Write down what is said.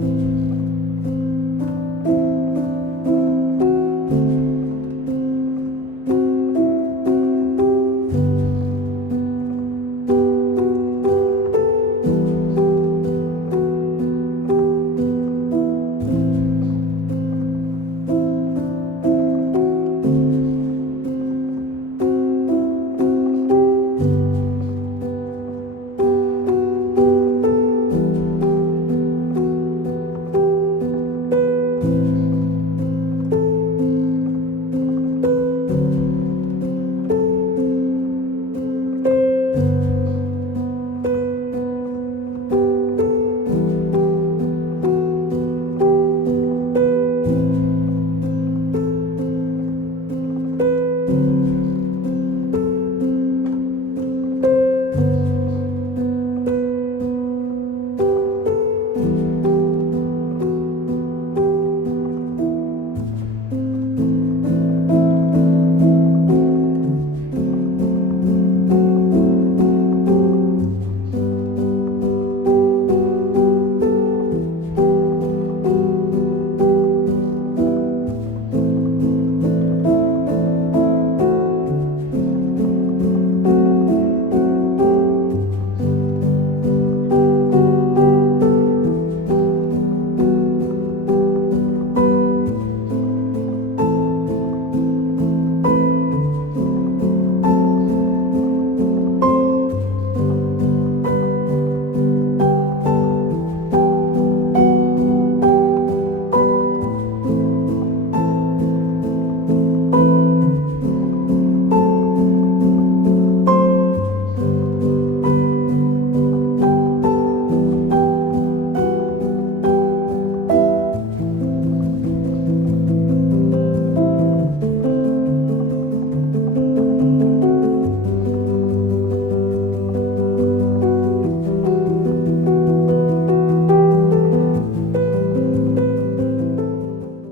Bye.